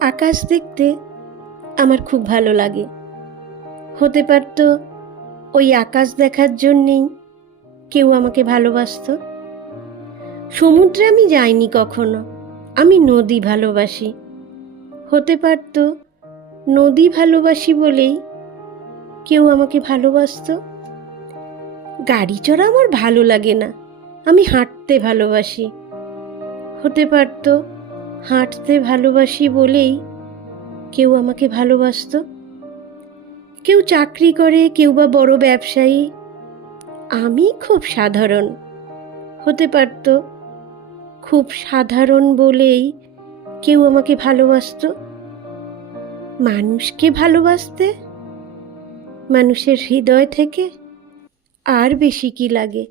আকাশ দেখতে আমার খুব ভালো লাগে। হতে পারত ওই আকাশ দেখার জন্যেই কেউ আমাকে ভালোবাসতো। সমুদ্রে আমি যাইনি কখনো, আমি নদী ভালোবাসি। হতে পারত নদী ভালোবাসি বলেই কেউ আমাকে ভালোবাসতো। গাড়ি চড়া আমার ভালো লাগে না, আমি হাঁটতে ভালোবাসি। হতে পারত হাঁটতে ভালোবাসি বলেই কেউ আমাকে ভালোবাসতো। কেউ চাকরি করে, কেউ বা বড় ব্যবসায়ী, আমি খুব সাধারণ। হতে পারত খুব সাধারণ বলেই কেউ আমাকে ভালোবাসতো। মানুষকে ভালোবাসতে মানুষের হৃদয় থেকে আর বেশি কি লাগে।